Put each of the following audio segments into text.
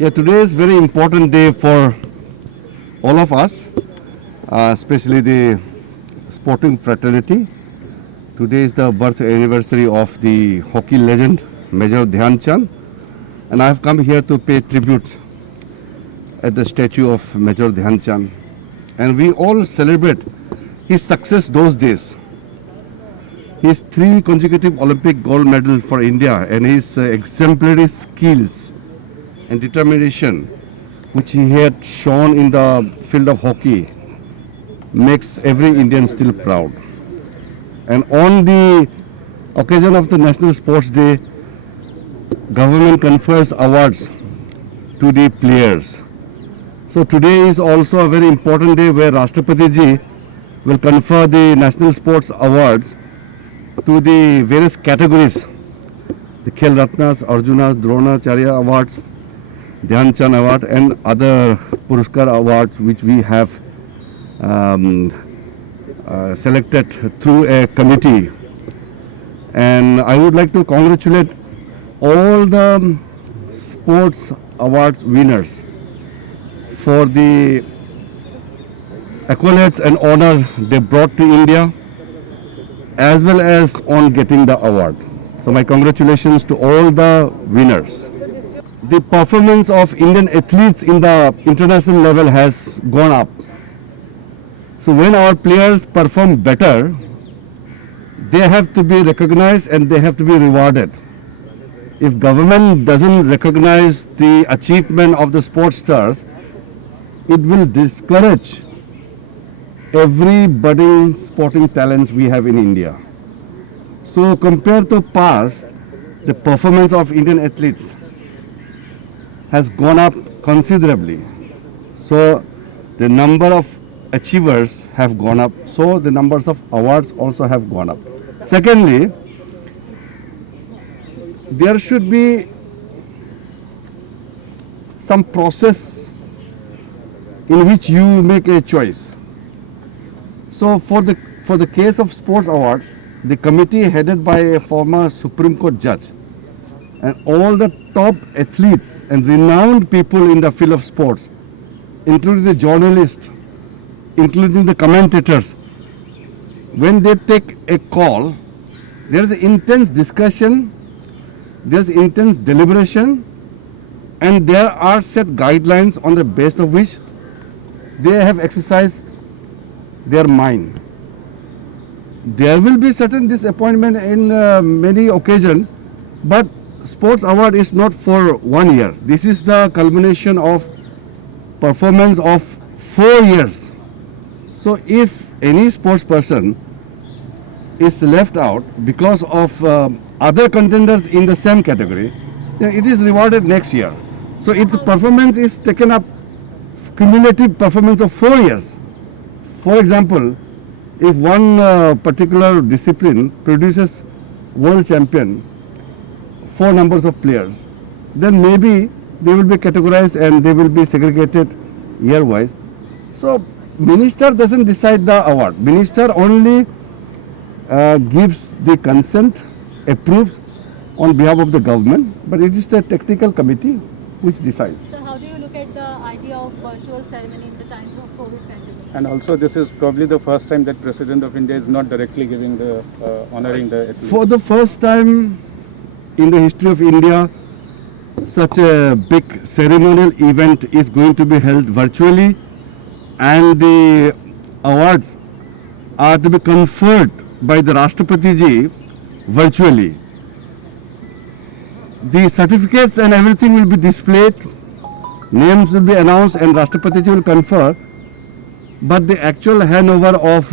Yeah, today is very important day for all of us, especially the sporting fraternity. Today is the birth anniversary of the hockey legend Major Dhyan Chand, and I have come here to pay tribute at the statue of Major Dhyan Chand. And we all celebrate his success those days. His 3 consecutive Olympic gold medal for India and his exemplary skills and determination which he had shown in the field of hockey makes every Indian still proud. And on the occasion of the National Sports Day, government confers awards to the players. So today is also a very important day where Rashtrapati ji will confer the National Sports Awards to the various categories, the Khel Ratnas, Arjuna, Dronacharya Awards, Dhyan Chand Award and other Puruskar Awards which we have selected through a committee. And I would like to congratulate all the sports awards winners for the accolades and honor they brought to India as well as on getting the award. So my congratulations to all the winners. The performance of Indian athletes in the international level has gone up. So when our players perform better, they have to be recognized and they have to be rewarded. If government doesn't recognize the achievement of the sports stars, it will discourage every budding sporting talents we have in India. So compared to past, the performance of Indian athletes has gone up considerably. So the number of achievers have gone up, so the numbers of awards also have gone up. Secondly, there should be some process in which you make a choice. So for the case of sports awards, the committee headed by a former Supreme Court judge and all the top athletes and renowned people in the field of sports, including the journalists, including the commentators, when they take a call, there is intense discussion, there is intense deliberation, and there are set guidelines on the basis of which they have exercised their mind. There will be certain disappointment in many occasions, but sports award is not for 1 year. This is the culmination of performance of 4 years. So if any sports person is left out because of other contenders in the same category, then it is rewarded next year. So its performance is taken up, cumulative performance of 4 years. For example, if one particular discipline produces world champion, 4 numbers of players, then maybe they will be categorized and they will be segregated year-wise. So minister doesn't decide the award. Minister only gives the consent, approves on behalf of the government, but it is the technical committee which decides. So how do you look at the idea of virtual ceremony in the times of COVID pandemic? And also this is probably the first time that President of India is not directly giving the, honoring the athletes. For the first time in the history of India, such a big ceremonial event is going to be held virtually, and the awards are to be conferred by the Rashtrapati ji virtually. The certificates and everything will be displayed, names will be announced and Rashtrapati ji will confer, but the actual handover of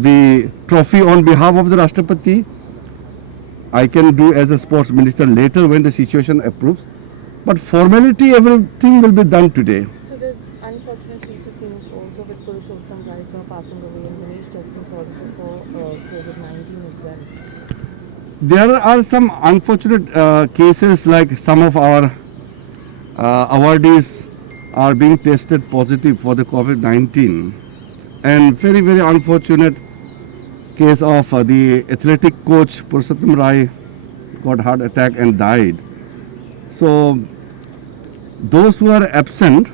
the trophy on behalf of the Rashtrapati I can do as a sports minister later when the situation approves. But formality, everything will be done today. So there's unfortunate piece of news also with Purushottam Raisa passing away and Manish testing positive for COVID-19 as well. There are some unfortunate cases, like some of our awardees are being tested positive for the COVID-19, and very, very unfortunate case of the athletic coach Purushottam Rai got heart attack and died. So those who are absent,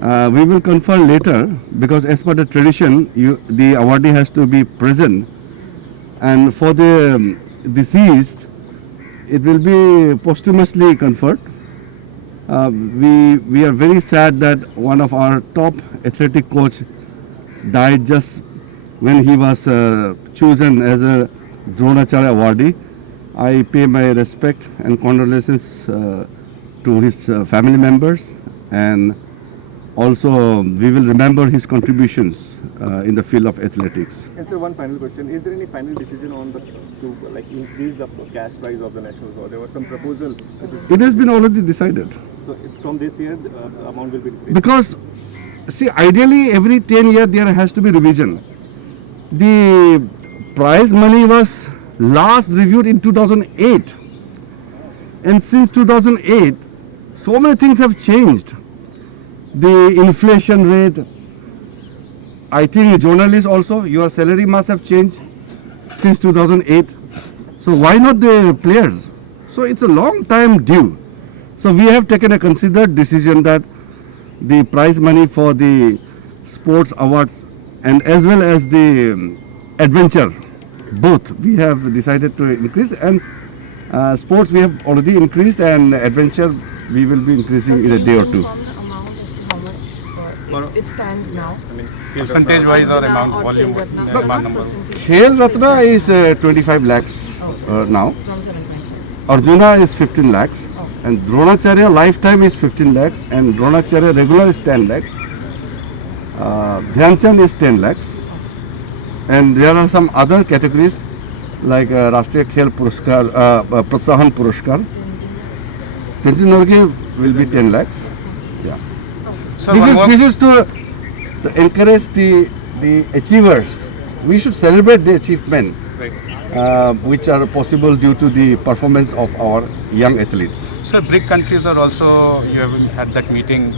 we will confer later, because as per the tradition, the awardee has to be present. And for the deceased, it will be posthumously conferred. We are very sad that one of our top athletic coach died just when he was chosen as a Dronacharya awardee. I pay my respect and condolences to his family members, and also we will remember his contributions in the field of athletics. And sir, one final question: is there any final decision on the to increase the cash prize of the nationals? Or there was some proposal which is It has been already decided. so from this year the amount will be decreased. Because, see, ideally every 10 years there has to be revision. The prize money was last reviewed in 2008. And since 2008, so many things have changed. The inflation rate, I think journalists also, your salary must have changed since 2008. So why not the players? So it's a long time due. So we have taken a considered decision that the prize money for the sports awards and as well as the adventure, both we have decided to increase, and sports we have already increased, and adventure we will be increasing in a day or two. Inform the amount as to how much it stands now. Percentage wise or Arjuna amount, or volume, Khel Ratna, amount what number. percentage? Khel Ratna is 25 lakhs now. From 7.5. Arjuna is 15 lakhs. And Dronacharya lifetime is 15 lakhs. And Dronacharya regular is 10 lakhs. Dhyan Chand is 10 lakhs. And there are some other categories like Rashtriya Khel Puruskar, Protsahan Puruskar. Tenzin Norgay will be 10 lakhs. Yeah. Sir, one more- This is to encourage the achievers. We should celebrate the achievement which are possible due to the performance of our young athletes. Sir, BRIC countries are also, you have had that meeting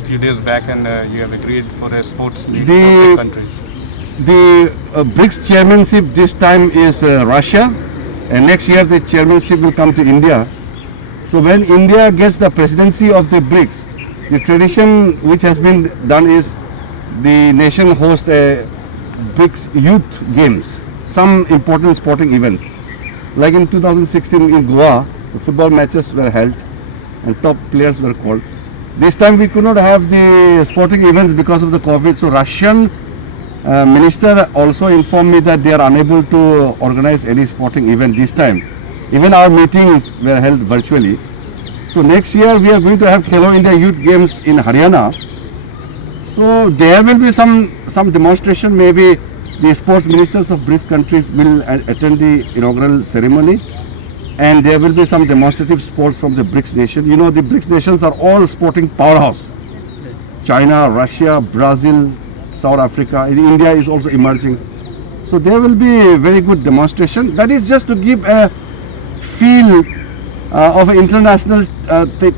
a few days back, and you have agreed for a sports meet for The- BRIC countries. The BRICS chairmanship this time is Russia, and next year the chairmanship will come to India. So when India gets the presidency of the BRICS, the tradition which has been done is the nation hosts a BRICS youth games, some important sporting events. Like in 2016 in Goa, the football matches were held and top players were called. This time we could not have the sporting events because of the COVID. So Russian minister also informed me that they are unable to organize any sporting event this time. Even our meetings were held virtually. So next year we are going to have Khelo India Youth Games in Haryana. So there will be some demonstration. Maybe the sports ministers of BRICS countries will attend the inaugural ceremony, and there will be some demonstrative sports from the BRICS nation. You know, the BRICS nations are all sporting powerhouse. China, Russia, Brazil, South Africa, India is also emerging. So there will be a very good demonstration. That is just to give a feel of an international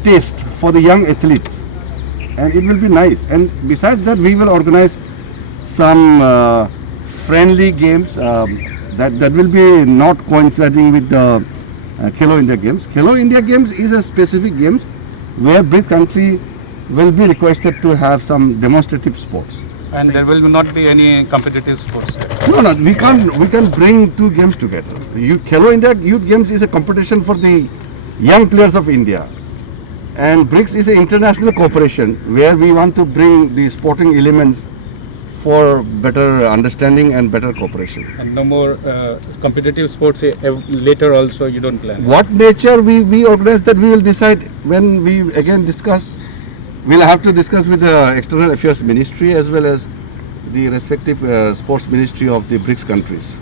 taste for the young athletes. And it will be nice. And besides that, we will organize some friendly games that will be not coinciding with the Khelo India Games. Khelo India Games is a specific games where BRICS country will be requested to have some demonstrative sports. And there will not be any competitive sports there. No, we can bring two games together. Khelo India Youth Games is a competition for the young players of India. And BRICS is an international cooperation where we want to bring the sporting elements for better understanding and better cooperation. And no more competitive sports later also you don't plan? What nature we organize, that we will decide when we again discuss. We'll have to discuss with the External Affairs Ministry as well as the respective sports ministry of the BRICS countries.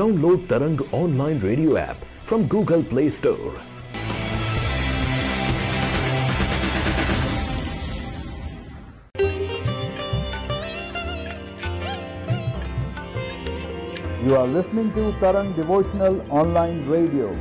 Download Tarang online radio app from Google Play Store. You are listening to Tarang Devotional Online Radio.